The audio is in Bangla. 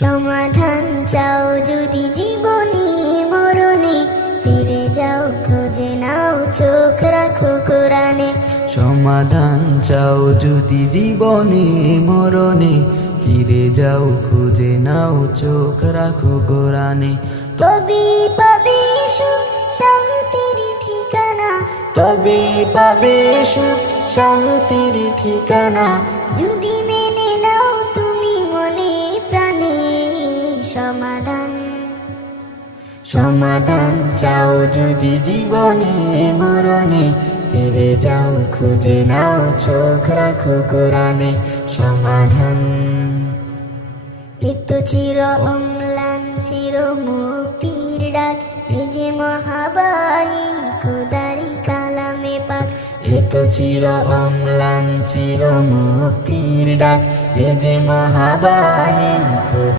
সমাধান চাও যদি জীবনে মরণে, ফিরে যাও খুঁজে নাও চোখ রাখো কোরআনে। সমাধান চাও যদি জীবনে মরণে, ফিরে যাও খুঁজে নাও চোখ রাখো কোরআনে। তবে পাবে সুখ শান্তির ঠিকানা, তবে পাবে সুখ শান্তির ঠিকানা, যদি মেনে নাও তুমি মনে প্রাণে। সমাধান সমাধান চাও যদি জীবনে মরণে, ফিরে যাও খুঁজে নাও চোখ রাখো কোরআনে। সমাধান এত চির অম্লান চির মুক্তির ডাক, এই যে মহাবাণী খোদারি কালামে পাক। এত চির অম্লান চির মুক্তির ডাক, এ যে মহাবাণী।